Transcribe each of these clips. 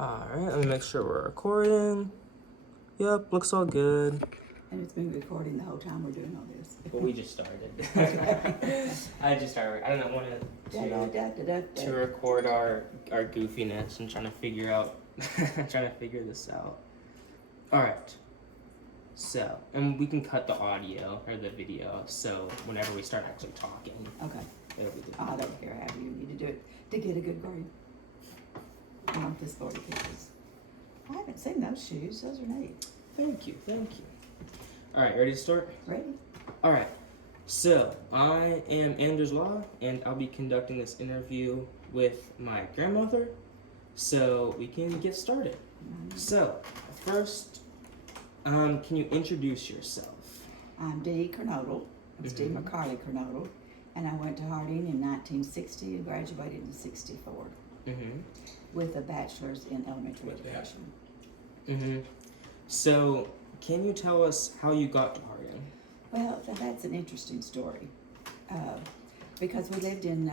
Alright, let me make sure we're recording. Yep, looks all good. And it's been recording the whole time we're doing all this. But we just started. I just started. I don't want to record our goofiness and trying to figure this out. Alright. So, and we can cut the audio or the video, so whenever we start actually talking. Okay. It'll be good. I don't care how you need to do it to get a good grade. I want this 40 pieces. I haven't seen those shoes. Those are neat. Thank you. Alright, ready to start? Ready? Alright, so I am Anders Law, and I'll be conducting this interview with my grandmother, so we can get started. So, first, can you introduce yourself? I'm Dee Kernodle. I'm Steve McCarley Kernodle, and I went to Harding in 1960 and graduated in 64 with a bachelor's in elementary education. So, can you tell us how you got to Harding? Well, that's an interesting story. Because we lived in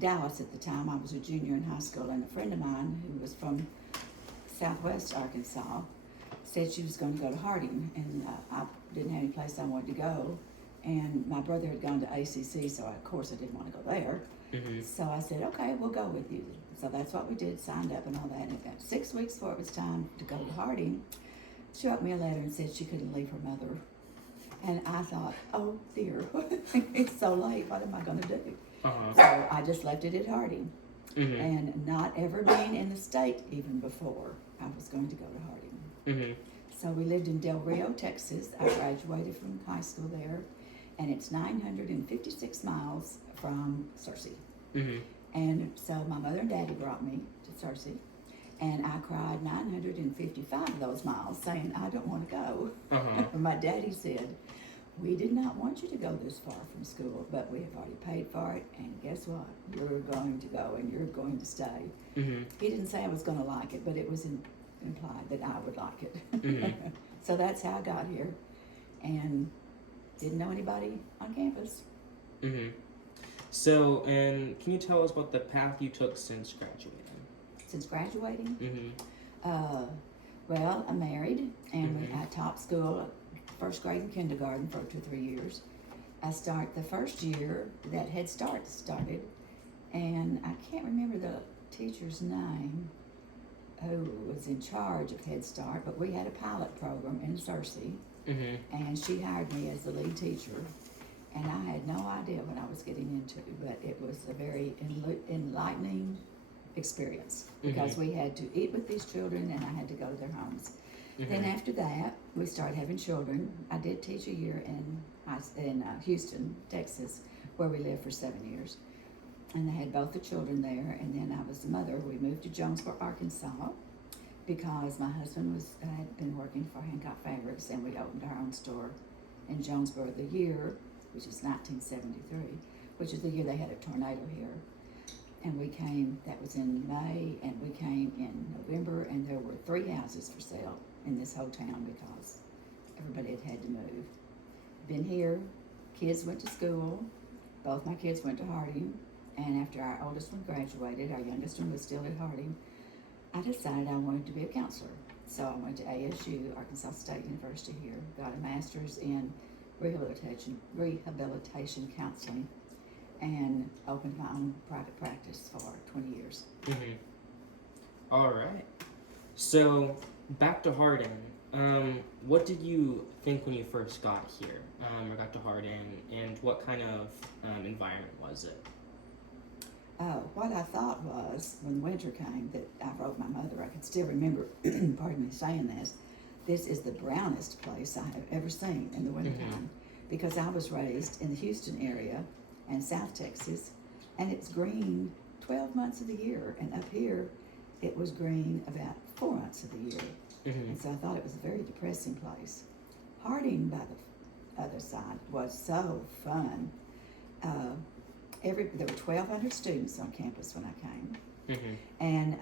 Dallas at the time. I was a junior in high school, and a friend of mine who was from Southwest Arkansas said she was going to go to Harding, and I didn't have any place I wanted to go. And my brother had gone to ACC, so of course I didn't want to go there. So I said, okay, we'll go with you. So that's what we did, signed up and all that. And about 6 weeks before it was time to go to Harding, she wrote me a letter and said she couldn't leave her mother. And I thought, oh dear, it's so late, what am I going to do? So I just left it at Harding. And not ever being in the state even before, I was going to go to Harding. So we lived in Del Rio, Texas. I graduated from high school there, and it's 956 miles from Searcy. And so my mother and daddy brought me to Searcy, and I cried 955 of those miles saying, I don't want to go. My daddy said, we did not want you to go this far from school, but we have already paid for it, and guess what? You're going to go, and you're going to stay. He didn't say I was going to like it, but it was implied that I would like it. So that's how I got here, and didn't know anybody on campus. So, and can you tell us about the path you took since graduating? Since graduating? Well, I'm married, and I taught school, first grade and kindergarten for 2 or 3 years. I started the first year that Head Start started, and I can't remember the teacher's name who was in charge of Head Start, but we had a pilot program in Searcy, and she hired me as the lead teacher, and I had no idea what I was getting into, but it was a very enlightening experience because we had to eat with these children, and I had to go to their homes. Then after that, we started having children. I did teach a year in Houston, Texas, where we lived for 7 years. And I had both the children there, and then I was the mother. We moved to Jonesboro, Arkansas, because my husband had been working for Hancock Fabrics, and we opened our own store in Jonesboro the year, which is 1973, which is the year they had a tornado here. And we came, that was in May, and we came in November, and there were 3 houses for sale in this whole town because everybody had to move. Been here, kids went to school, both my kids went to Harding, and after our oldest one graduated, our youngest one was still at Harding, I decided I wanted to be a counselor. So I went to ASU, Arkansas State University here, got a master's in rehabilitation counseling, and opened my own private practice for 20 years. All right. So, back to Harding. What did you think when you first got here, or got to Harding, and what kind of environment was it? What I thought was, when winter came, that I wrote my mother, I can still remember, pardon me, saying this is the brownest place I have ever seen in the wintertime, because I was raised in the Houston area and South Texas, and it's green 12 months of the year, and up here it was green about 4 months of the year. And so I thought it was a very depressing place. Harding, by the other side, was so fun. There were 1,200 students on campus when I came, and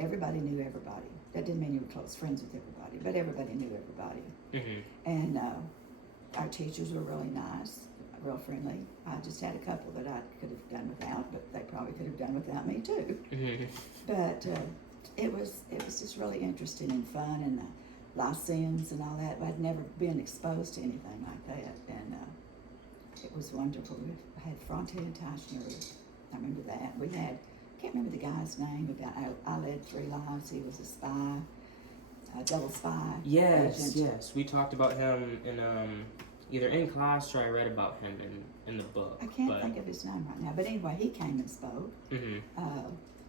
everybody knew everybody. That didn't mean you were close friends with everybody, but everybody knew everybody. And our teachers were really nice, real friendly. I just had a couple that I could have done without, but they probably could have done without me too. But it was just really interesting and fun, and the Lyceums and all that. I'd never been exposed to anything like that, and it was wonderful. We had Fronte and Teichner. I remember that. We had, I can't remember the guy's name, about I Led 3 Lives. He was a spy, a double spy. Yes, agent. yes. We talked about him in either in class or I read about him in the book. I can't think of his name right now, but anyway, he came and spoke.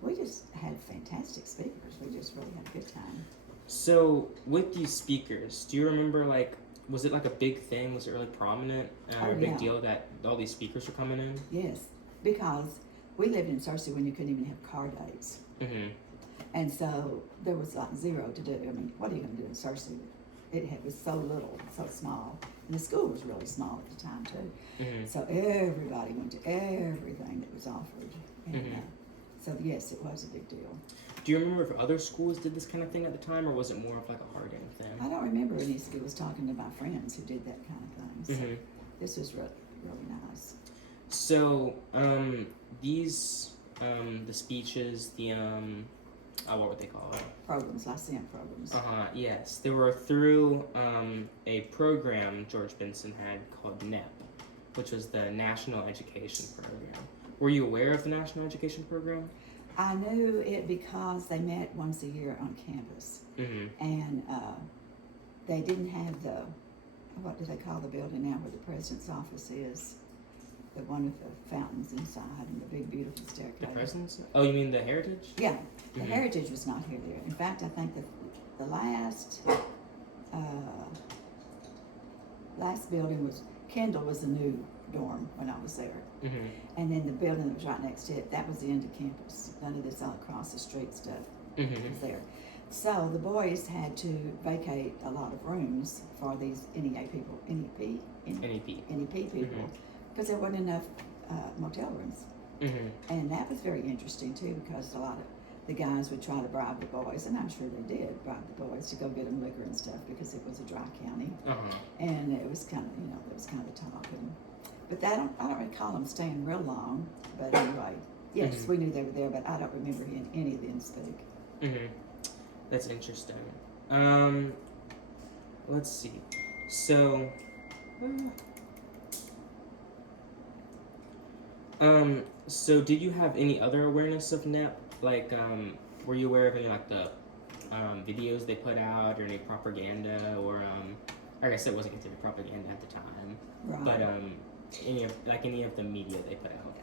We just had fantastic speakers. We just really had a good time. So, with these speakers, do you remember, like, was it like a big thing? Was it really prominent? A big deal that all these speakers were coming in? Yes, because we lived in Searcy when you couldn't even have car dates. And so there was like zero to do. I mean, what are you going to do in Searcy? It was so little, so small. And the school was really small at the time, too. So everybody went to everything that was offered. And so, yes, it was a big deal. Do you remember if other schools did this kind of thing at the time, or was it more of like a Harding thing? I don't remember any schools talking to my friends who did that kind of thing. So this was really, really nice. So, these, the speeches, the, what would they call it? Programs, Lyceum programs. Yes. They were through a program George Benson had called NEP, which was the National Education Program. Were you aware of the National Education Program? I knew it because they met once a year on campus. And they didn't have the, what do they call the building now where the president's office is? The one with the fountains inside and the big beautiful staircase. The president's? Oh, you mean the Heritage? Yeah, the Heritage was not here there. In fact, I think that the last building was, Kendall was a new dorm when I was there. And then the building that was right next to it, that was the end of campus. None of this all across the street stuff was there. So the boys had to vacate a lot of rooms for these NEP people, NEP people, because there wasn't enough motel rooms. And that was very interesting too, because a lot of the guys would try to bribe the boys, and I'm sure they did bribe the boys to go get them liquor and stuff because it was a dry county. And it was kind of, there was kind of talk. But I don't recall them staying real long. But anyway, yes, we knew they were there, but I don't remember hearing any of them speak. That's interesting. Let's see. So, so did you have any other awareness of NEP? Like, were you aware of any, like, the videos they put out or any propaganda or, I guess it wasn't considered propaganda at the time. Right. But, any of the media they put out?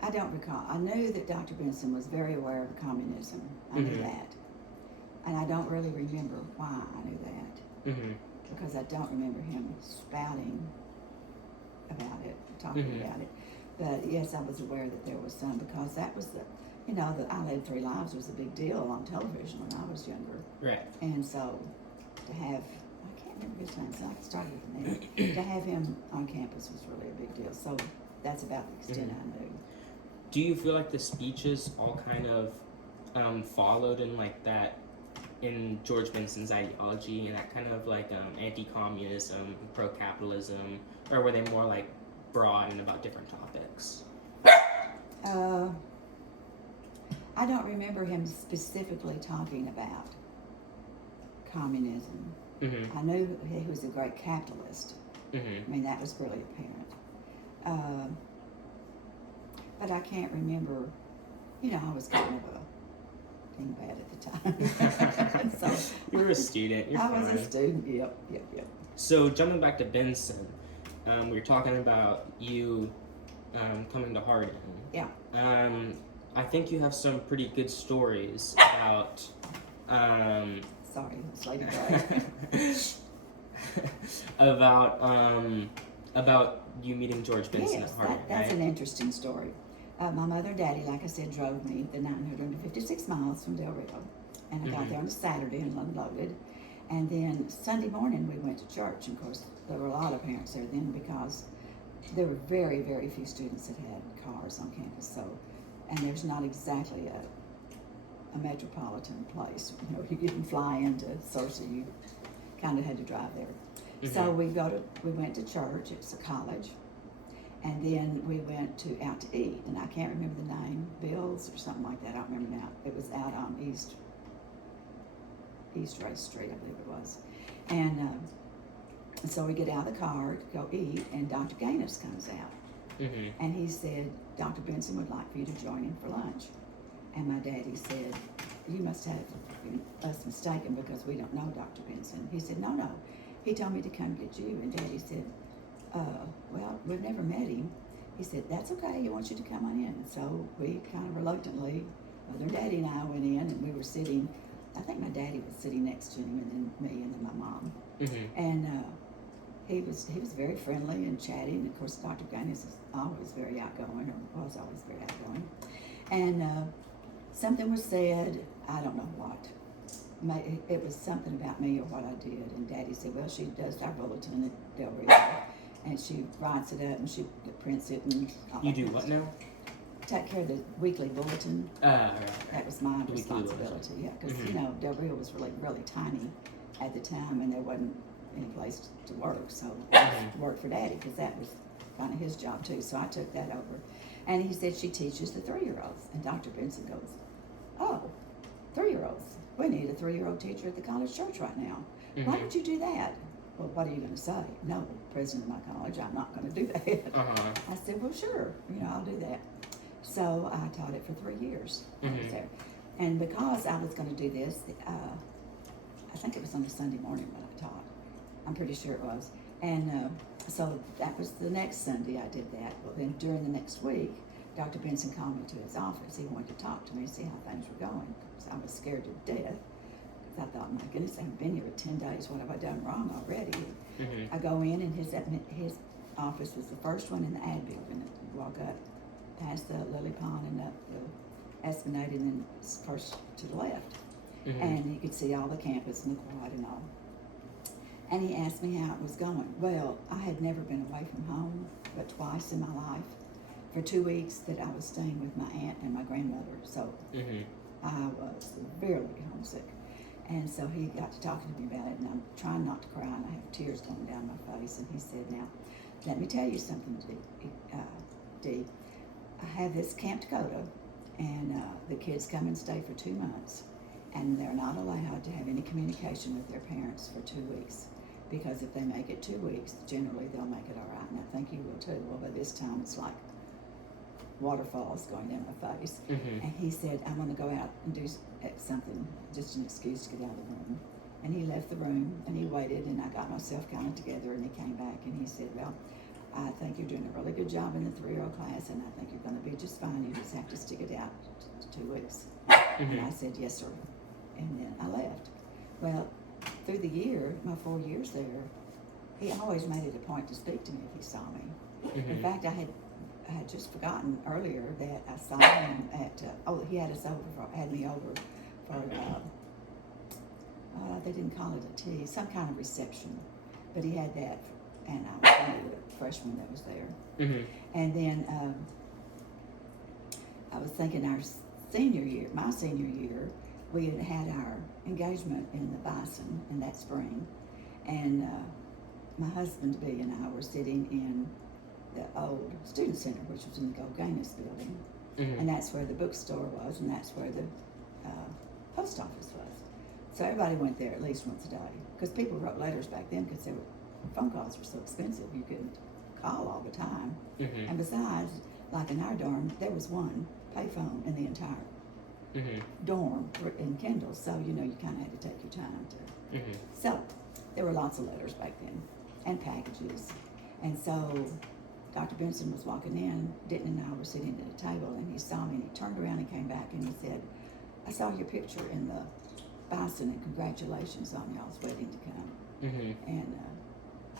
I don't recall. I knew that Dr. Benson was very aware of communism. I knew that. And I don't really remember why I knew that. Because I don't remember him spouting about it, talking about it. But yes, I was aware that there was some, because that was the I Led 3 Lives was a big deal on television when I was younger. Right. And so to have, I can't remember his name, so I started with him. To have him on campus was really a big deal. So that's about the extent I knew. Do you feel like the speeches all kind of followed in like that, in George Benson's ideology and that kind of like anti-communism, pro-capitalism, or were they more like broad and about different topics? I don't remember him specifically talking about communism. I knew he was a great capitalist. I mean, that was really apparent. But I can't remember, I was kind of a dingbat at the time. So, you were a student. You're fine. Was a student, yep. So jumping back to Benson, we were talking about you coming to Harding. Yeah. I think you have some pretty good stories about... Sorry, it's Lady Gaga. about you meeting George Benson at Harding, that's an interesting story. My mother and daddy, like I said, drove me the 956 miles from Del Rio. And I got there on a Saturday and unloaded. And then Sunday morning we went to church. And of course, there were a lot of parents there then because there were very, very few students that had cars on campus. So, and there's not exactly a metropolitan place. You didn't fly into Searcy. You kind of had to drive there. So we went to church. It's a college. And then we went out to eat, and I can't remember the name, Bill's or something like that. I don't remember now. It was out on East Race Street, I believe it was. And so we get out of the car to go eat, and Dr. Gaines comes out. And he said, Dr. Benson would like for you to join him for lunch. And my daddy said, you must have us mistaken because we don't know Dr. Benson. He said, no. He told me to come get you. And Daddy said, well, we've never met him. He said, that's okay. He wants you to come on in. So we kind of reluctantly, Mother and Daddy and I went in, and we were sitting, I think my daddy was sitting next to him, and then me, and then my mom. And he was very friendly and chatty. And of course, Dr. Gaines is always very outgoing, or was always very outgoing. And something was said, I don't know what. It was something about me or what I did. And Daddy said, well, she does our bulletin at Del Rio, and she writes it up and she prints it. And you do what now? Take care of the weekly bulletin. Right. That was my responsibility. Yeah, because you know, Del Rio was really tiny at the time, and there wasn't any place to work. So I worked for Daddy because that was kind of his job too. So I took that over. And he said she teaches the 3-year-olds. And Dr. Benson goes, oh, 3-year-olds. We need a 3-year-old teacher at the college church right now. Why don't you do that? Well, what are you going to say? No, president of my college, I'm not going to do that. I said, well, sure, I'll do that. So I taught it for 3 years. I was there. And because I was going to do this, I think it was on a Sunday morning that I taught. I'm pretty sure it was. And so that was the next Sunday I did that. Well, then during the next week, Dr. Benson called me to his office. He wanted to talk to me, see how things were going. Because I was scared to death. Because I thought, my goodness, I've been here for 10 days. What have I done wrong already? I go in, and his office was the first one in the ad building. You walk up past the lily pond and up the esplanade, and then first to the left. And you could see all the campus and the quad and all. And he asked me how it was going. Well, I had never been away from home but twice in my life. For 2 weeks that I was staying with my aunt and my grandmother. So I was severely homesick. And so he got to talking to me about it, and I'm trying not to cry, and I have tears going down my face. And he said, now, let me tell you something, Dee. I have this Camp Dakota, and the kids come and stay for 2 months. And they're not allowed to have any communication with their parents for 2 weeks. Because if they make it 2 weeks, generally they'll make it all right. And I think you will too. Well, by this time it's like waterfalls going down my face. And he said, I'm going to go out and do something, just an excuse to get out of the room. And he left the room, and he waited, and I got myself kind of together, and he came back, and he said, well, I think you're doing a really good job in the 3-year-old class, and I think you're going to be just fine. You just have to stick it out to 2 weeks. And I said, yes, sir. And then I left. Well, through the year, my 4 years there, he always made it a point to speak to me if he saw me. In fact, I had just forgotten earlier that I saw him at, he had me over for, they didn't call it a tea, some kind of reception. But he had that, and I was one of the freshmen that was there. And then I was thinking my senior year, we had our engagement in the Bison in that spring. And my husband, B, and I were sitting in the old student center, which was in the Gaines building. And that's where the bookstore was, and that's where the post office was. So everybody went there at least once a day, because people wrote letters back then because phone calls were so expensive. You couldn't call all the time. And besides, like in our dorm, there was one payphone in the entire dorm in Kendall, so you kind of had to take your time to. So there were lots of letters back then, and packages. And so Dr. Benson was walking in, Denton and I were sitting at a table, and he saw me, and he turned around and came back, and he said, I saw your picture in the Bison, and congratulations on y'all's wedding to come. And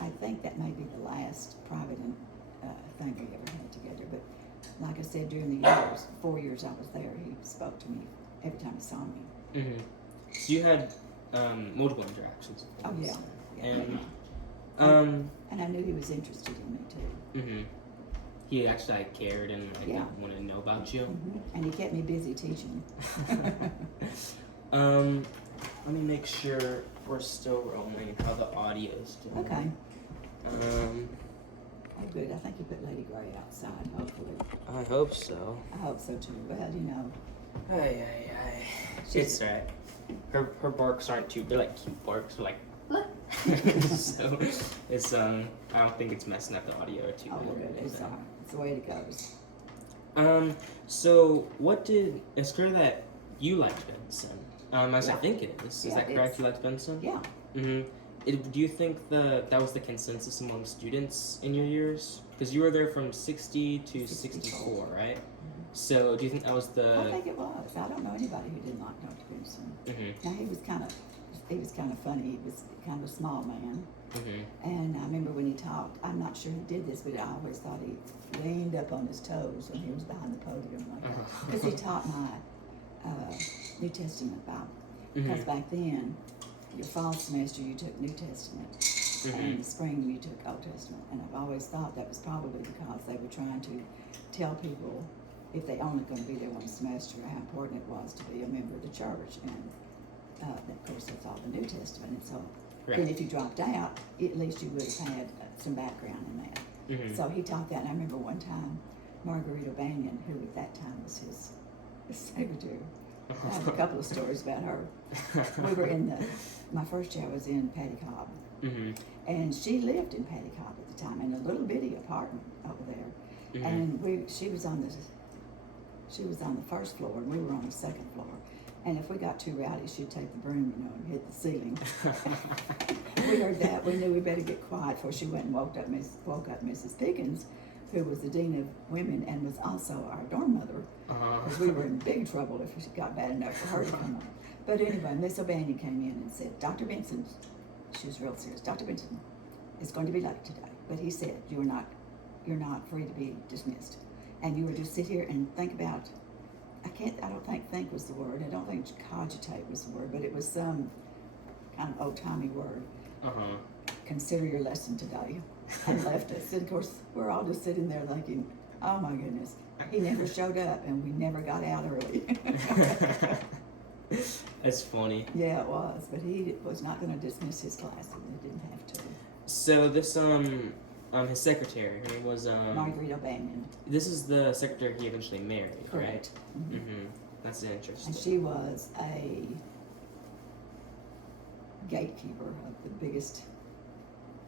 I think that may be the last private thing we ever had together. But like I said, during the 4 years I was there, he spoke to me every time he saw me. So you had multiple interactions. Oh, yeah. And I knew he was interested in me too. He actually cared and wanted to know about you. And he kept me busy teaching. Let me make sure we're still rolling, how the audio is doing. Okay. Oh, good. I think you put Lady Gray outside, hopefully. I hope so. I hope so, too. Well, you know. Ay. It's right. Her barks aren't too, they're like cute barks. They're like, so it's, I don't think it's messing up the audio too Oh, bad. good. It's all right. It's the way it goes. So it's clear that you liked Benson. As I think it is. Is that correct? You liked Benson? Yeah. Mm-hmm. Do you think that was the consensus among students in your years? Because you were there from 60 to 64, right? Mm-hmm. So do you think that was the... I think it was. I don't know anybody who didn't like Dr. Benson. Mm-hmm. Now, he was kind of funny. He was kind of a small man. Mm-hmm. And I remember when he talked, I'm not sure he did this, but I always thought he leaned up on his toes when he was behind the podium like that. Because he taught my New Testament Bible. Because back then, your fall semester you took New Testament, and in the spring you took Old Testament. And I've always thought that was probably because they were trying to tell people, if they only going to be there one semester, how important it was to be a member of the church. And of course, that's all the New Testament. And so then if you dropped out, at least you would have had some background in that. So he taught that. And I remember one time, Marguerite O'Banion, who at that time was his secretary, I have a couple of stories about her. We were my first year was in Patty Cobb. And she lived in Patty Cobb at the time in a little bitty apartment over there. And she was on the first floor and we were on the second floor. And if we got too rowdy, she'd take the broom, and hit the ceiling. We heard that. We knew we better get quiet before she went and woke up Mrs. Pickens, who was the dean of women and was also our dorm mother. Because we were in big trouble if it got bad enough for her to come on. But anyway, Miss O'Banion came in and said, Dr. Benson, she was real serious, Dr. Benson is going to be late today. But he said, you're not free to be dismissed. And you were to sit here and think about, I don't think was the word. I don't think cogitate was the word, but it was some kind of old-timey word. Consider your lesson today. And left us. And of course, we're all just sitting there thinking, oh my goodness, he never showed up and we never got out early. That's funny. Yeah, it was. But he was not going to dismiss his class, and he didn't have to. So this, his secretary, her name was, Marguerite O'Banion. This is the secretary he eventually married, Correct. Right? That's interesting. And she was a gatekeeper of the biggest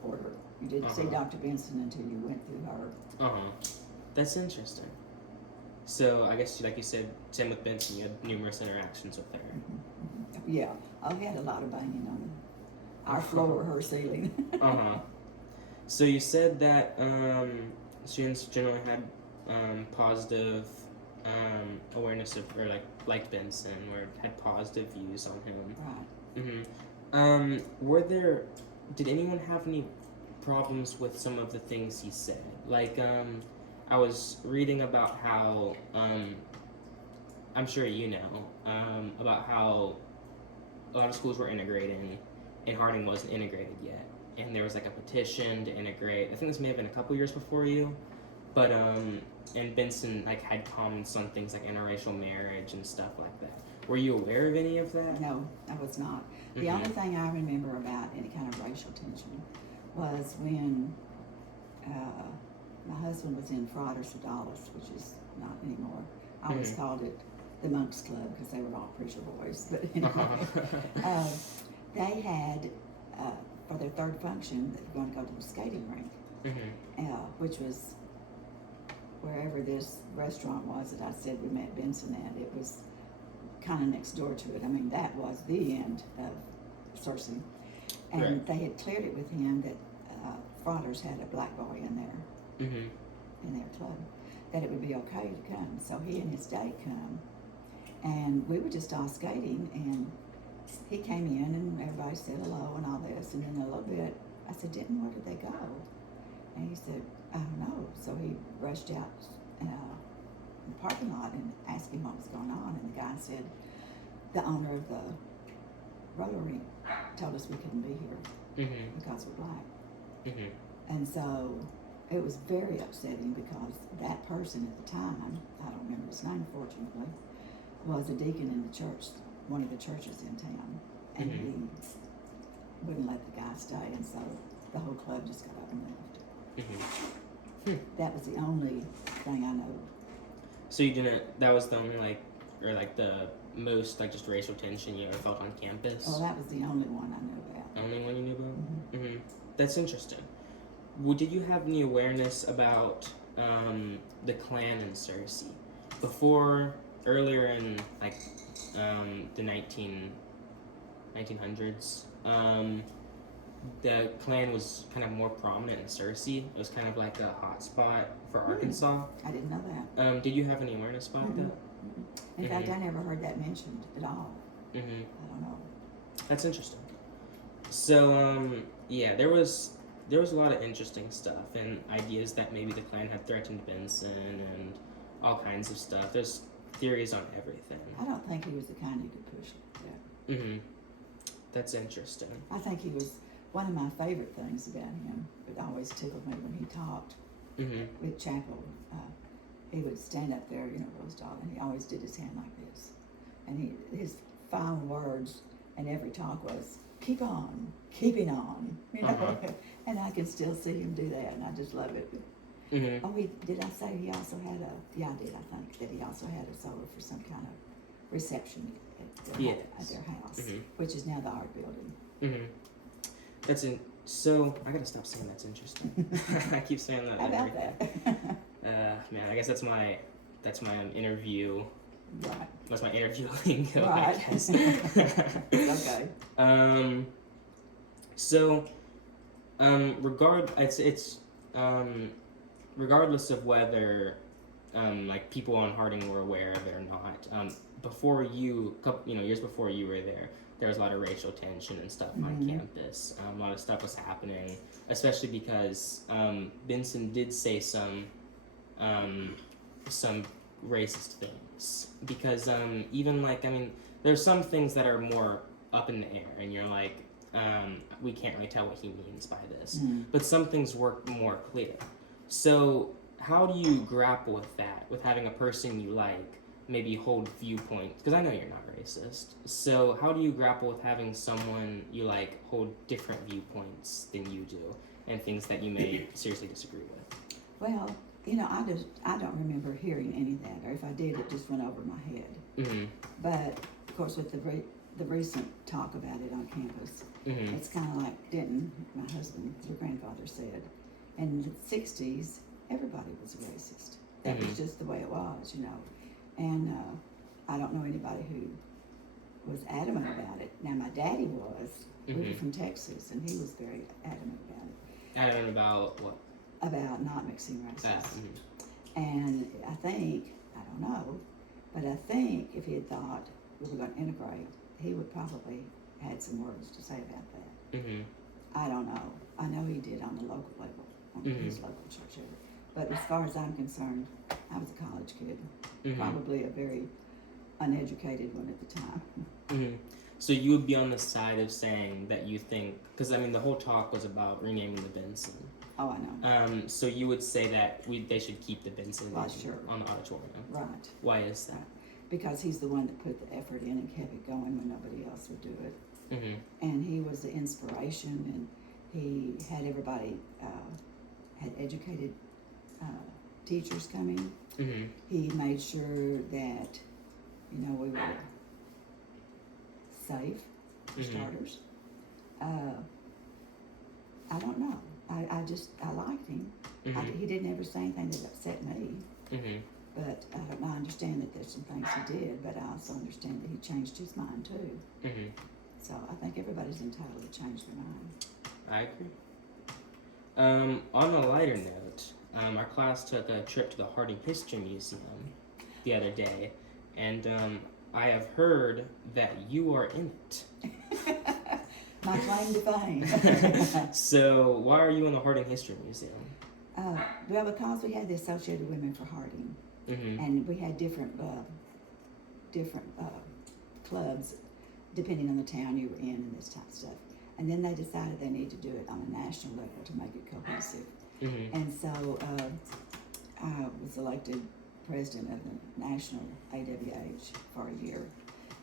order. You didn't see Dr. Benson until you went through her. That's interesting. So I guess, like you said, same with Benson, you had numerous interactions with her. Yeah, I had a lot of banging on our floor, her ceiling. So you said that students generally had positive awareness of, or liked Benson, or had positive views on him. Right. Did anyone have any problems with some of the things he said? Like, I was reading about how, I'm sure you know, about how a lot of schools were integrating, and Harding wasn't integrated yet. And there was a petition to integrate. I think this may have been a couple years before you, but and Benson had comments on things like interracial marriage and stuff like that. Were you aware of any of that? No, I was not. The only thing I remember about any kind of racial tension was when my husband was in Frauders Sodales, which is not anymore. I always called it the Monks Club because they were all preacher boys. But anyway, they had, for their third function, they were going to go to the skating rink, which was wherever this restaurant was that I said we met Benson at. It was kind of next door to it. I mean, that was the end of Cersei. And they had cleared it with him that Frauders had a black boy in their club, that it would be okay to come. So he and his date come, and we were just all skating, and he came in, and everybody said hello and all this, and then a little bit, I said, where did they go? And he said, I don't know. So he rushed out in the parking lot and asked him what was going on, and the guy said, the owner of the roller rink told us we couldn't be here because we're black. And so it was very upsetting because that person at the time, I don't remember his name fortunately, was a deacon in the church, one of the churches in town, and he wouldn't let the guy stay, and so the whole club just got up and left. That was the only thing I know. So you didn't, that was the only, like, or like the most, like, just racial tension you ever felt on campus? Oh, that was the only one I knew about. The only one you knew about? Mm-hmm. Mm-hmm. That's interesting. Well, did you have any awareness about the Klan in Cersei? Earlier in, like, the 1900s, the Klan was kind of more prominent in Cersei. It was kind of like a hot spot for Arkansas. I didn't know that. Did you have any awareness about that? In fact, I never heard that mentioned at all. Mm-hmm. I don't know. That's interesting. So, yeah, there was a lot of interesting stuff and ideas that maybe the Klan had threatened Benson and all kinds of stuff. There's theories on everything. I don't think he was the kind who could push that. Mm-hmm. That's interesting. I think he was one of my favorite things about him. It always tickled me when he talked with Chapel. He would stand up there, Rosedale, and he always did his hand like this. And his final words in every talk was, keep on, keeping on, And I can still see him do that, and I just love it. Mm-hmm. Oh, did I say he also had I did, I think, that he also had a solo for some kind of reception at their house, which is now the art building. Mm-hmm. So, I gotta stop saying that's interesting. I keep saying that. How about that? Man, I guess that's my interview. Right. That's my interview lingo, right. I guess. Okay. So, regardless of whether, like, people on Harding were aware of it or not, before years before you were there was a lot of racial tension and stuff on campus. A lot of stuff was happening, especially because Benson did say some racist things. Because even there's some things that are more up in the air, and you're like, we can't really tell what he means by this. But some things were more clear. So how do you grapple with that, with having a person you like maybe hold viewpoints? Because I know you're not racist. So how do you grapple with having someone you like hold different viewpoints than you do, and things that you may seriously disagree with? Well, I don't remember hearing any of that, or if I did, it just went over my head. Mm-hmm. But of course, with the recent talk about it on campus, it's kind of like Denton, my husband, your grandfather said, in the 60s, everybody was a racist. That was just the way it was, And I don't know anybody who was adamant about it. Now, my daddy was. We were from Texas, and he was very adamant about it. Adamant about what? About not mixing races. And I think, I don't know, but I think if he had thought we were going to integrate, he would probably had some words to say about that. I don't know. I know he did on the local level, on his local church area. But as far as I'm concerned, I was a college kid, probably a very uneducated one at the time. So you would be on the side of saying that you think, because the whole talk was about renaming the Benson. Oh, I know. So you would say that they should keep the Benson on the auditorium. Right. Why is that? Because he's the one that put the effort in and kept it going when nobody else would do it. And he was the inspiration, and he had everybody, had educated teachers coming. He made sure that, we were safe, for starters. I don't know. I liked him. He didn't ever say anything that upset me. But I understand that there's some things he did, but I also understand that he changed his mind too. So I think everybody's entitled to change their mind. I agree. On a lighter note, our class took a trip to the Harding History Museum the other day, and I have heard that you are in it. My claim to fame. So why are you in the Harding History Museum? Well, because we had the Associated Women for Harding, and we had different clubs depending on the town you were in and this type of stuff. And then they decided they need to do it on a national level to make it cohesive. And so I was elected president of the National AWH for a year,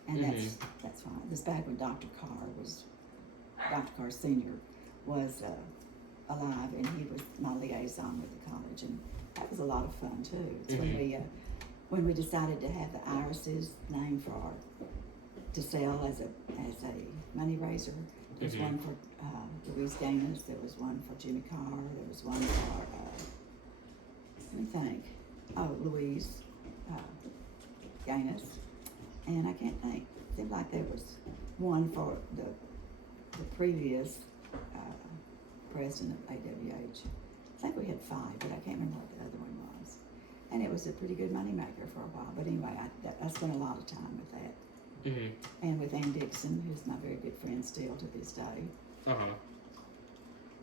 and that's fine. This back when Dr. Carr Senior was alive, and he was my liaison with the college, and that was a lot of fun too. It's when we decided to have the irises named to sell as a money raiser. There was one for Louise Gaines. There was one for Jimmy Carr. There was one for let me think. Oh, Louise Gaines, and I can't think. It seemed like there was one for the previous president of AWH. I think we had 5, but I can't remember what the other one was. And it was a pretty good moneymaker for a while. But anyway, I spent a lot of time with that. And with Ann Dixon, who's my very good friend still to this day.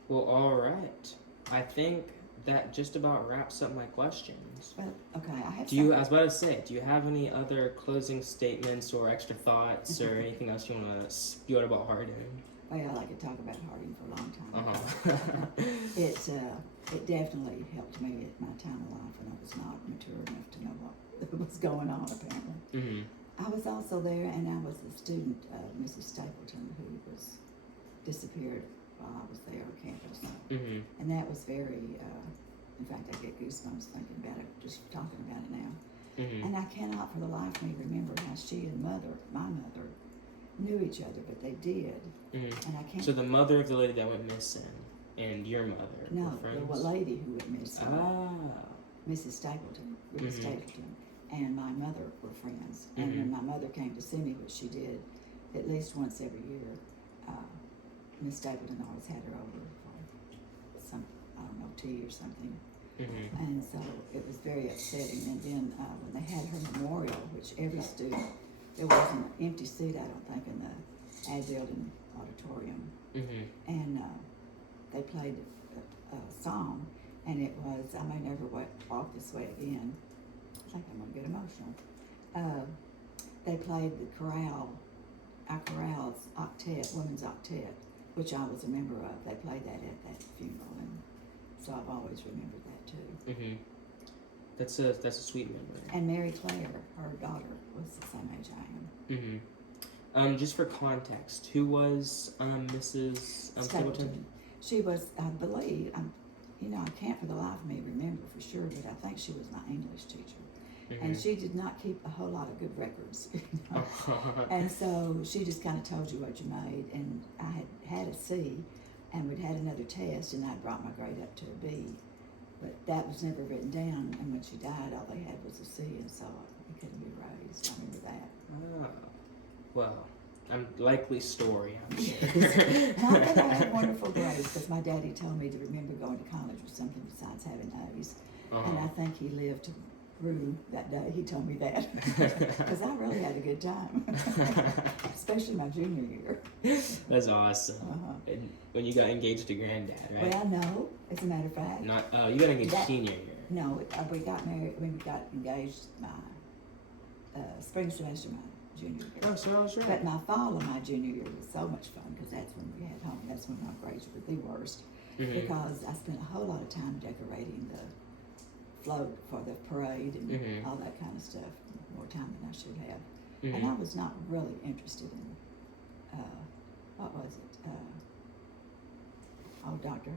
Well, all right. I think that just about wraps up my questions. Well, okay, I was about to say, do you have any other closing statements or extra thoughts or anything else you want to spew out about Harding? Well, I could talk about Harding for a long time. It definitely helped me at my time of life when I was not mature enough to know what was going on, apparently. I was also there, and I was a student of Mrs. Stapleton, who was disappeared while I was there on campus. And that was very, in fact, I get goosebumps thinking about it, just talking about it now. And I cannot for the life of me remember how she and my mother, knew each other, but they did. And I can't. So the mother of the lady that went missing and your mother no, were friends? the lady who went missing, Mrs. Stapleton, Ruth Stapleton, and my mother were friends. And when my mother came to see me, which she did at least once every year, Miss Stapleton always had her over for some, I don't know, tea or something. And so it was very upsetting. And then when they had her memorial, which every student, there wasn't an empty seat, I don't think, in the ad building auditorium. And they played a song, and it was, I May Never Walk This Way Again. I think I'm going to get emotional. They played our chorale's octet, women's octet, which I was a member of. They played that at that funeral, and so I've always remembered that too. That's a sweet memory. And Mary Claire, her daughter, was the same age I am. Just for context, who was Mrs. Stapleton? She was, I believe, I can't for the life of me remember for sure, but I think she was my English teacher. And she did not keep a whole lot of good records. And so she just kind of told you what you made. And I had a C, and we'd had another test, and I brought my grade up to a B. But that was never written down, and when she died, all they had was a C, and so it couldn't be raised. I remember that. Well, likely story, I'm sure. Not that I had wonderful grades, because my daddy told me to remember going to college with something besides having A's. And I think he lived to rue that day. He told me that. Because I really had a good time. Especially my junior year. That's awesome. And when you got engaged to Granddad, right? Well, no, as a matter of fact. You got engaged senior year. No, we got married, we got engaged my spring semester, my junior year. Oh, so I was right. But my fall of my junior year was so much fun, because that's when we had home. That's when my grades were the worst. Because I spent a whole lot of time decorating the float for the parade and all that kind of stuff, more time than I should have. And I was not really interested in, what was it? Dr.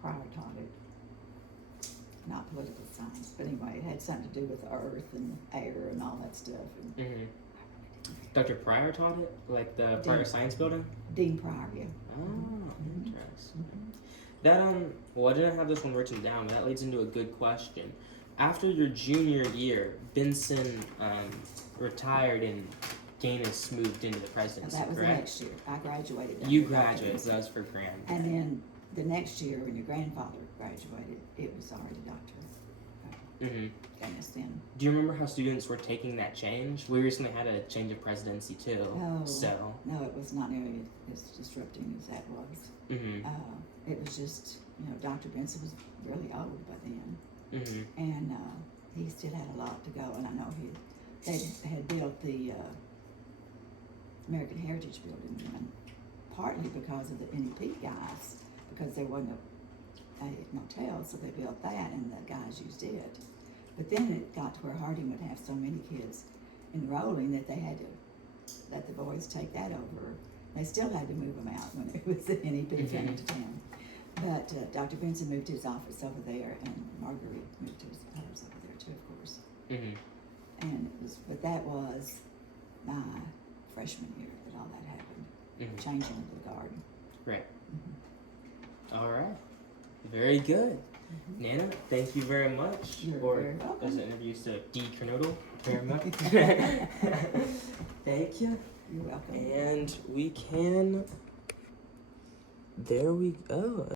Pryor taught it. Not political science, but anyway, it had something to do with the earth and air and all that stuff. And Dr. Pryor taught it? Like the Pryor Science Building? Dean Pryor, yeah. Oh, interesting. That, well, I didn't have this one written down, but that leads into a good question. After your junior year, Benson retired and Gaines moved into the presidency, that was correct? the next year. I graduated. You graduated, so that was for Graham. And then the next year, when your grandfather graduated, it was already Dr. Gaines then. Do you remember how students were taking that change? We recently had a change of presidency too. No, it was not nearly as disrupting as that was. It was just, Dr. Benson was really old by then. And he still had a lot to go. And I know they had built the American Heritage Building then, partly because of the NEP guys, because there wasn't a motel, so they built that, and the guys used it. But then it got to where Harding would have so many kids enrolling that they had to let the boys take that over. They still had to move them out when it was the NEP came to town. But Dr. Benson moved his office over there, and Marguerite moved hers over there too, of course. And but that was my freshman year that all that happened, changing of the garden. Right. All right. Very good. Nana, thank you very much. You're for very welcome. this interview to D. Kernodle. Very much. Thank you. You're welcome. And we can. There we go.